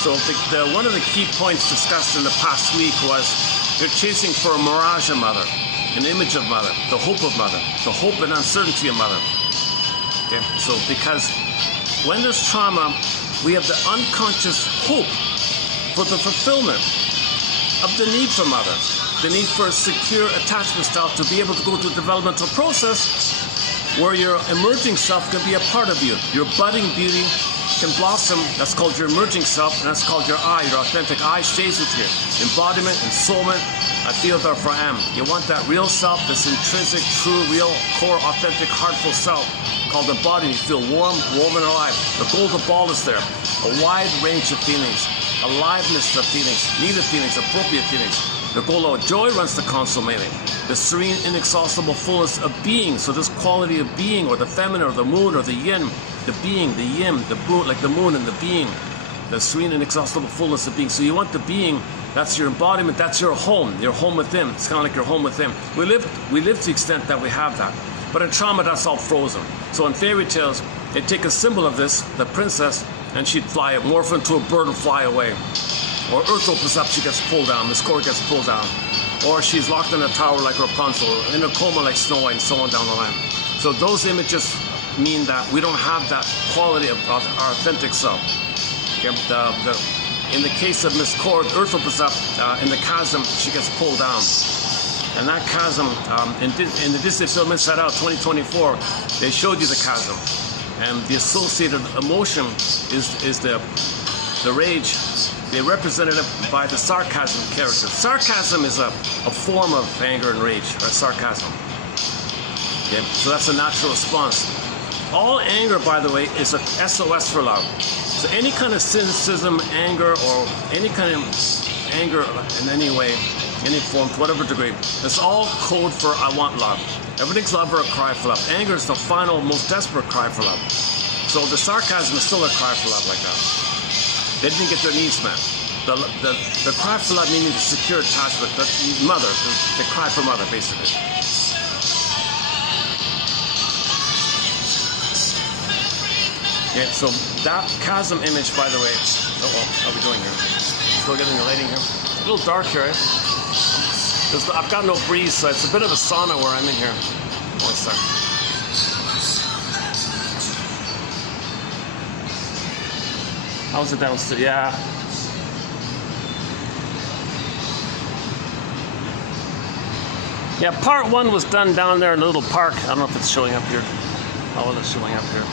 So one of the key points discussed in the past week was you're chasing for a mirage of mother, an image of mother, the hope of mother, the hope and uncertainty of mother. Okay, so because when there's trauma, we have the unconscious hope for the fulfillment of the need for mother, the need for a secure attachment style to be able to go through the developmental process where your emerging self can be a part of you. Your budding beauty can blossom. That's called your emerging self, and that's called your I. Your authentic I stays with you. Embodiment, ensoulment, I feel therefore I am. You want that real self, this intrinsic, true, real, core, authentic, heartful self called embodiment. You feel warm and alive. The golden ball is there. A wide range of feelings. Aliveness of feelings, needed feelings, appropriate feelings. The goal of joy runs the consummating. The serene, inexhaustible fullness of being. So this quality of being, or the feminine, or the moon, or the yin, the being, the yin, the moon, like the moon and the being. The serene, inexhaustible fullness of being. So you want the being, that's your embodiment, that's your home within. It's kind of like your home within. We live to the extent that we have that. But in trauma, that's all frozen. So in fairy tales, they take a symbol of this, the princess, and she'd fly, morph into a bird and fly away. Or Earth opens up, she gets pulled down, Miss Core gets pulled down. Or she's locked in a tower like Rapunzel, or in a coma like Snow White, and so on down the line. So those images mean that we don't have that quality of our authentic self. Okay? In the case of Miss Core, Earth opens up, in the chasm, she gets pulled down. And that chasm, in the Disney film Inside Out 2024, they showed you the chasm. And the associated emotion is the rage. They represented it by the sarcasm character. Sarcasm is a form of anger and rage, right? Sarcasm. Okay? So that's a natural response. All anger, by the way, is a SOS for love. So any kind of cynicism, anger, or any kind of anger in any way, any form, to whatever degree, it's all code for I want love. Everything's love or a cry for love. Anger is the final, most desperate cry for love. So the sarcasm is still a cry for love like that. They didn't get their needs met. The cry for love meaning the secure attachment, the mother, the cry for mother, basically. Yeah, so that chasm image, by the way, how are we doing here? Still getting the lighting here? It's a little dark here, eh? I've got no breeze, so it's a bit of a sauna where I'm in here. One sec. How's it downstairs? Yeah. Yeah, part one was done down there in a little park. I don't know if it's showing up here. Oh, well, it's showing up here.